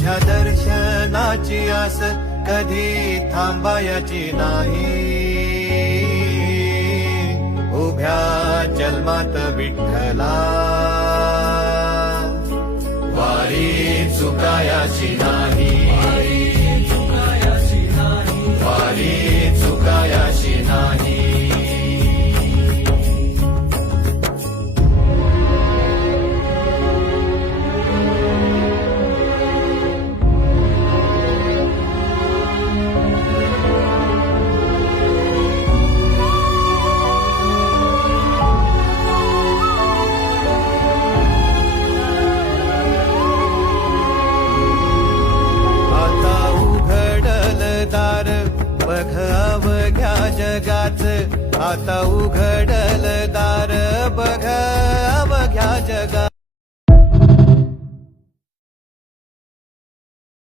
तुझ्या दर्शनाची आस कधी थांबायची नाही. उभ्या जन्मात विठ्ठला वारी चुकायाची नाही. वारी चुकायाची नाही. बघ अवघ्या जगाच, आता उघडल दार बघ अवघ्या जगाच.